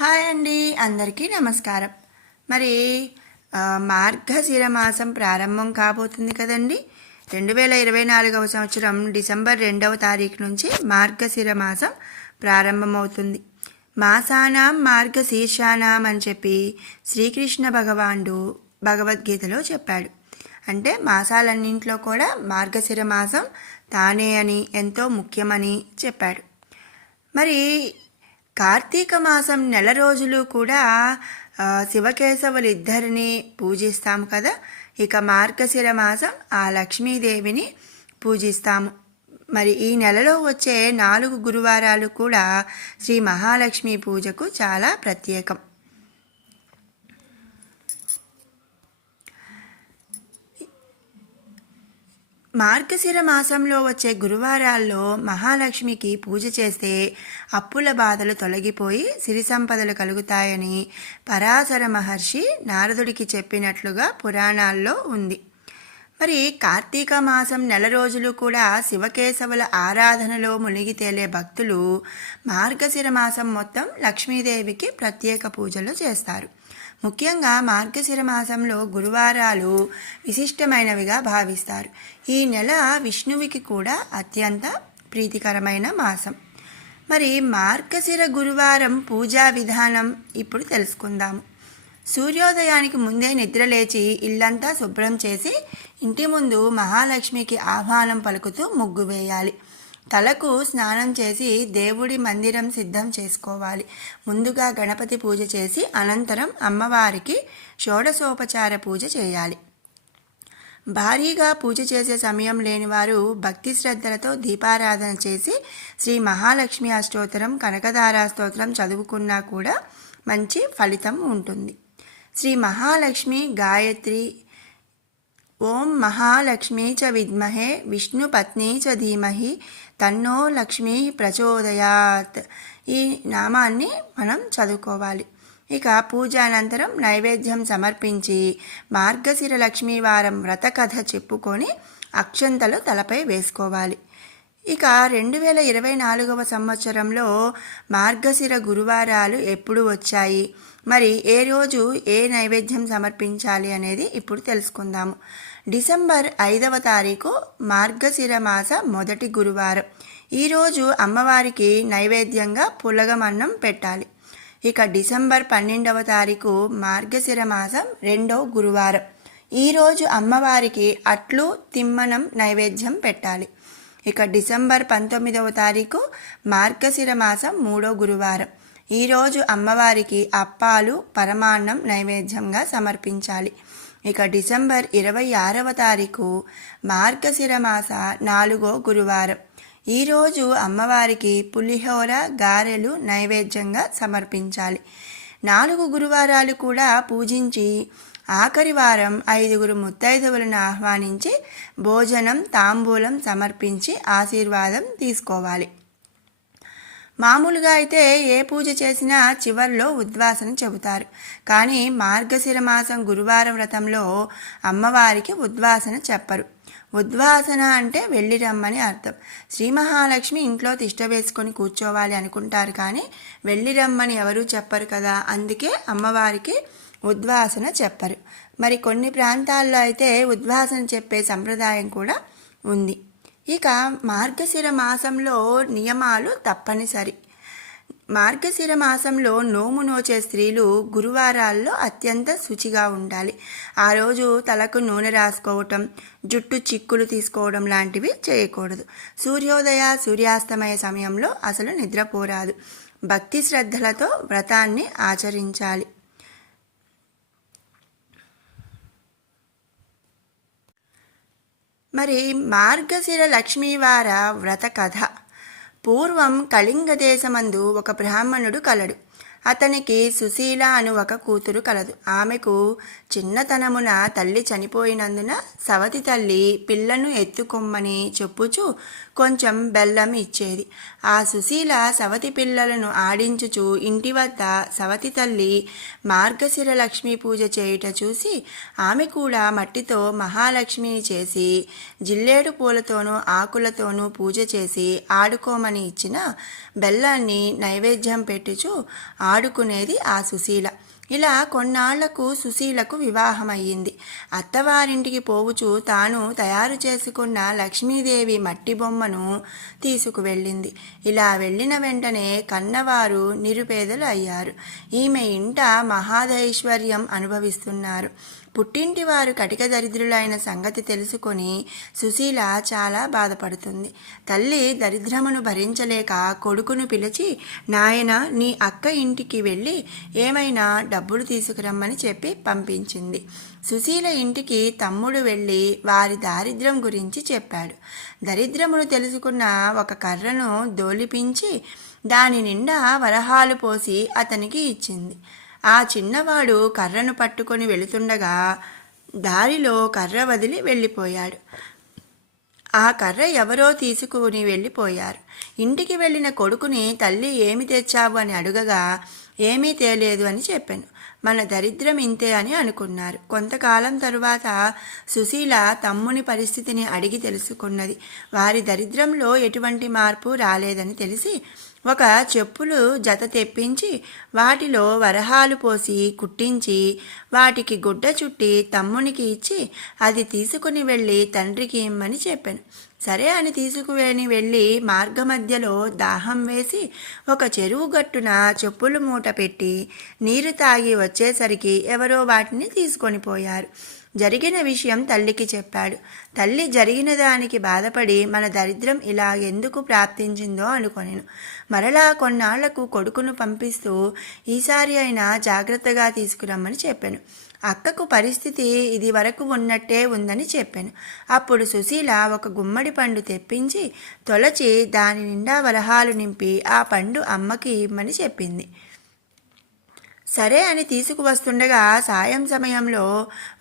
Hi అండి, అందరికీ నమస్కారం. మరి మార్గశిర మాసం ప్రారంభం కాబోతుంది కదండి. 2024వ సంవత్సరం డిసెంబర్ 2వ తారీఖు నుంచి మార్గశిర మాసం ప్రారంభమవుతుంది. మాసానాం మార్గశీర్షానాం అని చెప్పి శ్రీకృష్ణ భగవానుడు భగవద్గీతలో చెప్పాడు. అంటే మాసాలన్నింట్లో కూడా మార్గశిర మాసం తానే అని, ఎంతో ముఖ్యమని చెప్పాడు. మరి కార్తీక మాసం నెల రోజులు కూడా శివకేశవులు ఇద్దరిని పూజిస్తాము కదా. ఇక మార్గశిర మాసం ఆ లక్ష్మీదేవిని పూజిస్తాము. మరి ఈ నెలలో వచ్చే 4 గురువారాలు కూడా శ్రీ మహాలక్ష్మి పూజకు చాలా ప్రత్యేకం. మార్గశిర మాసంలో వచ్చే గురువారాల్లో మహాలక్ష్మికి పూజ చేస్తే అప్పుల బాధలు తొలగిపోయి సిరి సంపదలు కలుగుతాయని పరాశర మహర్షి నారదుడికి చెప్పినట్లుగా పురాణాల్లో ఉంది. మరి కార్తీక మాసం నెల రోజులు కూడా శివకేశవుల ఆరాధనలో మునిగి తేలే భక్తులు మార్గశిర మాసం మొత్తం లక్ష్మీదేవికి ప్రత్యేక పూజలు చేస్తారు. ముఖ్యంగా మార్గశిర మాసంలో గురువారాలు విశిష్టమైనవిగా భావిస్తారు. ఈ నెల విష్ణువుకి కూడా అత్యంత ప్రీతికరమైన మాసం. మరి మార్గశిర గురువారం పూజా విధానం ఇప్పుడు తెలుసుకుందాము. సూర్యోదయానికి ముందే నిద్రలేచి ఇల్లంతా శుభ్రం చేసి ఇంటి ముందు మహాలక్ష్మికి ఆహ్వానం పలుకుతూ ముగ్గు వేయాలి. తలకు స్నానం చేసి దేవుడి మందిరం సిద్ధం చేసుకోవాలి. ముందుగా గణపతి పూజ చేసి అనంతరం అమ్మవారికి షోడశోపచార పూజ చేయాలి. భారీగా పూజ చేసే సమయం లేనివారు భక్తి శ్రద్ధలతో దీపారాధన చేసి శ్రీ మహాలక్ష్మి అష్టోత్తరం, కనకధారా స్తోత్రం చదువుకున్నా కూడా మంచి ఫలితం ఉంటుంది. శ్రీ మహాలక్ష్మి గాయత్రి, ఓం మహాలక్ష్మీ చ విద్మహే విష్ణుపత్నీ చ ధీమహి తన్నో లక్ష్మీ ప్రచోదయాత్, ఈ నామాన్ని మనం చదువుకోవాలి. ఇక పూజ అనంతరం నైవేద్యం సమర్పించి మార్గశిర లక్ష్మీవారం వ్రత కథ చెప్పుకొని అక్షంతలు తలపై వేసుకోవాలి. ఇక 2024వ సంవత్సరంలో మార్గశిర గురువారాలు ఎప్పుడు వచ్చాయి, మరి ఏ రోజు ఏ నైవేద్యం సమర్పించాలి అనేది ఇప్పుడు తెలుసుకుందాము. డిసెంబర్ 5వ తారీఖు మార్గశిర మాస మొదటి గురువారం. ఈరోజు అమ్మవారికి నైవేద్యంగా పులగమన్నం పెట్టాలి. ఇక డిసెంబర్ 12వ తారీఖు మార్గశిర మాసం 2వ గురువారం. ఈరోజు అమ్మవారికి అట్లు, తిమ్మనం నైవేద్యం పెట్టాలి. ఇక డిసెంబర్ 19వ తారీఖు మార్గశిర మాసం 3వ గురువారం. ఈరోజు అమ్మవారికి అప్పాలు, పరమాన్నం నైవేద్యంగా సమర్పించాలి. ఇక డిసెంబర్ 26వ తారీఖు మార్గశిర మాస 4వ గురువారం. ఈరోజు అమ్మవారికి పులిహోర, గారెలు నైవేద్యంగా సమర్పించాలి. 4 గురువారాలు కూడా పూజించి ఆఖరి వారం 5 ముత్తైదువులను ఆహ్వానించి భోజనం, తాంబూలం సమర్పించి ఆశీర్వాదం తీసుకోవాలి. మామూలుగా అయితే ఏ పూజ చేసినా చివర్లో ఉద్వాసన చెబుతారు. కానీ మార్గశిర మాసం గురువారం వ్రతంలో అమ్మవారికి ఉద్వాసన చెప్పరు. ఉద్వాసన అంటే వెళ్ళి రమ్మని అర్థం. శ్రీ మహాలక్ష్మి ఇంట్లో తిష్ట వేసుకొని కూర్చోవాలి అనుకుంటారు, కానీ వెళ్ళి రమ్మని ఎవరూ చెప్పరు కదా. అందుకే అమ్మవారికి ఉద్వాసన చెప్పరు. మరి కొన్ని ప్రాంతాల్లో అయితే ఉద్వాసన చెప్పే సంప్రదాయం కూడా ఉంది. ఇక మార్గశిర మాసంలో నియమాలు తప్పనిసరి. మార్గశిర మాసంలో నోము నోచే స్త్రీలు గురువారాల్లో అత్యంత శుచిగా ఉండాలి. ఆ రోజు తలకు నూనె రాసుకోవటం, జుట్టు చిక్కులు తీసుకోవడం లాంటివి చేయకూడదు. సూర్యోదయ, సూర్యాస్తమయ సమయంలో అసలు నిద్రపోరాదు. భక్తి శ్రద్ధలతో వ్రతాన్ని ఆచరించాలి. మరి మార్గశిర లక్ష్మీవార వ్రత కథ. పూర్వం కళింగ దేశమందు ఒక బ్రాహ్మణుడు కలడు. అతనికి సుశీల అను ఒక కూతురు కలదు. ఆమెకు చిన్నతనమున తల్లి చనిపోయినందున సవతి తల్లి పిల్లను ఎత్తుకొమ్మని చెప్పుచు కొంచెం బెల్లం ఇచ్చేది. ఆ సుశీల సవతి పిల్లలను ఆడించుచు ఇంటి వద్ద సవతి తల్లి మార్గశిర లక్ష్మీ పూజ చేయుట చూసి ఆమె కూడా మట్టితో మహాలక్ష్మిని చేసి జిల్లేడు పూలతోనూ ఆకులతోనూ పూజ చేసి ఆడుకోమని ఇచ్చిన బెల్లాన్ని నైవేద్యం పెట్టుచు ఆడుకునేది ఆ సుశీల. ఇలా కొన్నాళ్లకు సుశీలకు వివాహమయ్యింది. అత్తవారింటికి పోవుచూ తాను తయారు చేసుకున్న లక్ష్మీదేవి మట్టి బొమ్మను తీసుకువెళ్ళింది. ఇలా వెళ్ళిన వెంటనే కన్నవారు నిరుపేదలు అయ్యారు. ఈమె ఇంట మహాదైశ్వర్యం అనుభవిస్తున్నారు. పుట్టింటి వారు కటిక దరిద్రులైన సంగతి తెలుసుకొని సుశీల చాలా బాధపడుతుంది. తల్లి దరిద్రమును భరించలేక కొడుకును పిలిచి, నాయన, నీ అక్క ఇంటికి వెళ్ళి ఏమైనా డబ్బులు తీసుకురమ్మని చెప్పి పంపించింది. సుశీల ఇంటికి తమ్ముడు వెళ్ళి వారి దారిద్ర్యం గురించి చెప్పాడు. దరిద్రమును తెలుసుకున్న ఒక కర్రను దోలిపించి దాని నిండా వరహాలు పోసి అతనికి ఇచ్చింది. ఆ చిన్నవాడు కర్రను పట్టుకొని వెళుతుండగా దారిలో కర్ర వదిలి వెళ్ళిపోయాడు. ఆ కర్ర ఎవరో తీసుకుని వెళ్ళిపోయారు. ఇంటికి వెళ్ళిన కొడుకుని తల్లి ఏమి తెచ్చావు అని అడుగగా ఏమీ తేలేదు అని చెప్పాను. మన దరిద్రం ఇంతే అని అనుకున్నారు. కొంతకాలం తరువాత సుశీల తమ్ముని పరిస్థితిని అడిగి తెలుసుకున్నది. వారి దరిద్రంలో ఎటువంటి మార్పు రాలేదని తెలిసి ఒక చెప్పులు జత తెప్పించి వాటిలో వరహాలు పోసి కుట్టించి వాటికి గుడ్డ చుట్టి తమ్మునికి ఇచ్చి అది తీసుకుని వెళ్ళి తండ్రికి ఇమ్మని చెప్పాను. సరే అని తీసుకుని వెళ్ళి మార్గమధ్యలో దాహం వేసి ఒక చెరువు గట్టున చెప్పులు మూట పెట్టి నీరు తాగి వచ్చేసరికి ఎవరో వాటిని తీసుకొని పోయారు. జరిగిన విషయం తల్లికి చెప్పాడు. తల్లి జరిగిన దానికి బాధపడి మన దరిద్రం ఇలా ఎందుకు ప్రాప్తించిందో అనుకొనెను. మరలా కొన్నాళ్లకు కొడుకును పంపిస్తూ ఈసారి అయినా జాగ్రత్తగా తీసుకురమ్మని చెప్పాను. అక్కకు పరిస్థితి ఇది వరకు ఉన్నట్టే ఉందని చెప్పాను. అప్పుడు సుశీల ఒక గుమ్మడి పండు తెప్పించి తొలచి దాని నిండా వరహాలు నింపి ఆ పండు అమ్మకి ఇమ్మని చెప్పింది. సరే అని తీసుకువస్తుండగా సాయం సమయంలో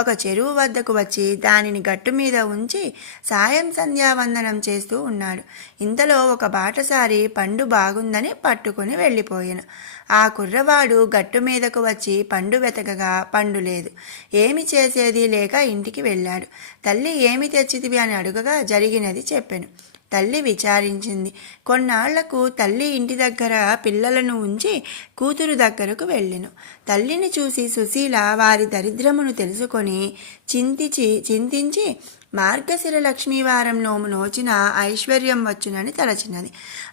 ఒక చెరువు వద్దకు వచ్చి దానిని గట్టు మీద ఉంచి సాయం సంధ్యావందనం చేస్తూ ఉన్నాడు. ఇంతలో ఒక బాటసారి పండు బాగుందని పట్టుకుని వెళ్ళిపోయాను. ఆ కుర్రవాడు గట్టు మీదకు వచ్చి పండు వెతకగా పండు లేదు. ఏమి చేసేది లేక ఇంటికి వెళ్ళాడు. తల్లి ఏమి తెచ్చితివి అని అడుగగా జరిగినది చెప్పాను. తల్లి విచారించింది. కొన్నాళ్లకు తల్లి ఇంటి దగ్గర పిల్లలను ఉంచి కూతురు దగ్గరకు వెళ్ళెను. తల్లిని చూసి సుశీల వారి దరిద్రమును తెలుసుకొని చింతించి మార్గశిర లక్ష్మీవారం నోము నోచిన ఐశ్వర్యం వచ్చునని తలచినది.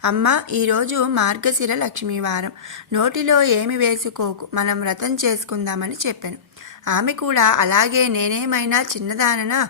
అమ్మ, ఈరోజు మార్గశిర లక్ష్మీవారం, నోటిలో ఏమి వేసుకోకు, మనం వ్రతం చేసుకుందామని చెప్పాను. ఆమె కూడా అలాగే, నేనేమైనా చిన్నదాననా,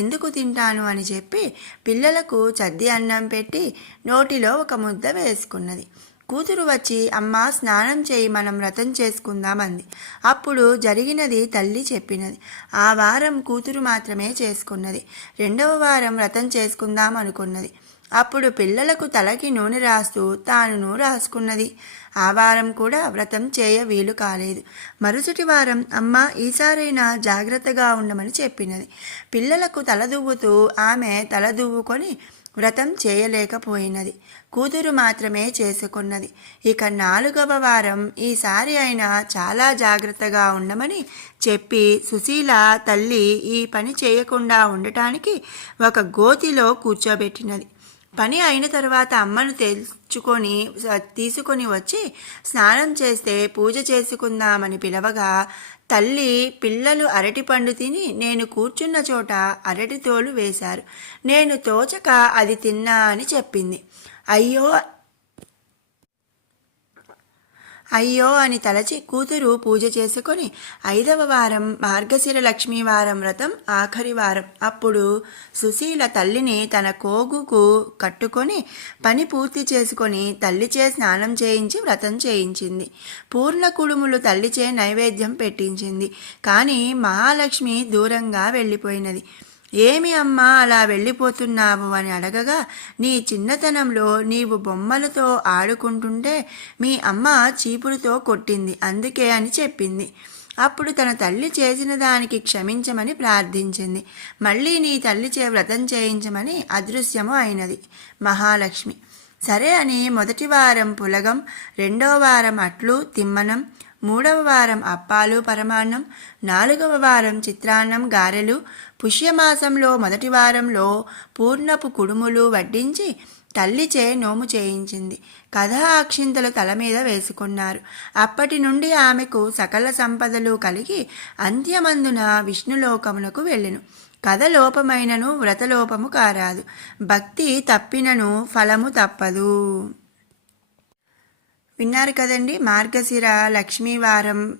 ఎందుకు తింటాను అని చెప్పి పిల్లలకు చద్ది అన్నం పెట్టి నోటిలో ఒక ముద్ద వేసుకున్నది. కూతురు వచ్చి, అమ్మ స్నానం చేయి, మనం వ్రతం చేసుకుందామంది. అప్పుడు జరిగినది తల్లి చెప్పినది. ఆ వారం కూతురు మాత్రమే చేసుకున్నది. రెండవ వారం వ్రతం చేసుకుందాం అనుకున్నది. అప్పుడు పిల్లలకు తలకి నూనె రాస్తూ తాను రాసుకున్నది. ఆ వారం కూడా వ్రతం చేయ వీలు కాలేదు. మరుసటి వారం అమ్మ ఈసారైనా జాగ్రత్తగా ఉండమని చెప్పినది. పిల్లలకు తలదువ్వుతూ ఆమె తలదువ్వుకొని వ్రతం చేయలేకపోయినది. కూతురు మాత్రమే చేసుకున్నది. ఇక 4వ వారం ఈసారి అయినా చాలా జాగ్రత్తగా ఉండమని చెప్పి సుశీల తల్లి ఈ పని చేయకుండా ఉండటానికి ఒక గోతిలో కూర్చోబెట్టినది. పని అయిన తర్వాత అమ్మను తీసుకొని వచ్చి స్నానం చేస్తే పూజ చేసుకుందామని పిలవగా తల్లి పిల్లలు అరటిపండు తిని నేను కూర్చున్న చోట అరటి తోలు వేశారు. నేను తోచక అది తిన్నా అని చెప్పింది. అయ్యో అని తలచి కూతురు పూజ చేసుకొని 5వ వారం మార్గశిర లక్ష్మీవారం వ్రతం ఆఖరి వారం. అప్పుడు సుశీల తల్లిని తన కోగుకు కట్టుకొని పని పూర్తి చేసుకొని తల్లిచే స్నానం చేయించి వ్రతం చేయించింది. పూర్ణ కుడుములు తల్లిచే నైవేద్యం పెట్టించింది. కానీ మహాలక్ష్మి దూరంగా వెళ్ళిపోయినది. ఏమి అమ్మా అలా వెళ్ళిపోతున్నావు అని అడగగా, నీ చిన్నతనంలో నీవు బొమ్మలతో ఆడుకుంటుంటే మీ అమ్మ చీపురుతో కొట్టింది, అందుకే అని చెప్పింది. అప్పుడు తన తల్లి చేసిన దానికి క్షమించమని ప్రార్థించింది. మళ్ళీ నీ తల్లిచే వ్రతం చేయించమని అదృశ్యము అయినది మహాలక్ష్మి. సరే అని మొదటి వారం పులగం, 2వ వారం అట్లు తిమ్మనం, 3వ వారం అప్పాలు పరమాన్నం, 4వ వారం చిత్రాన్నం గారెలు, పుష్యమాసంలో మొదటి వారంలో పూర్ణపు కుడుములు వడ్డించి తల్లిచే నోము చేయించింది. కథా అక్షింతలు తల మీద వేసుకున్నారు. అప్పటి నుండి ఆమెకు సకల సంపదలు కలిగి అంత్యమందున విష్ణులోకమునకు వెళ్ళెను. కథ లోపమైనను వ్రతలోపము కారాదు. భక్తి తప్పినను ఫలము తప్పదు. విన్నారు కదండి, మార్గశిర లక్ష్మీవారం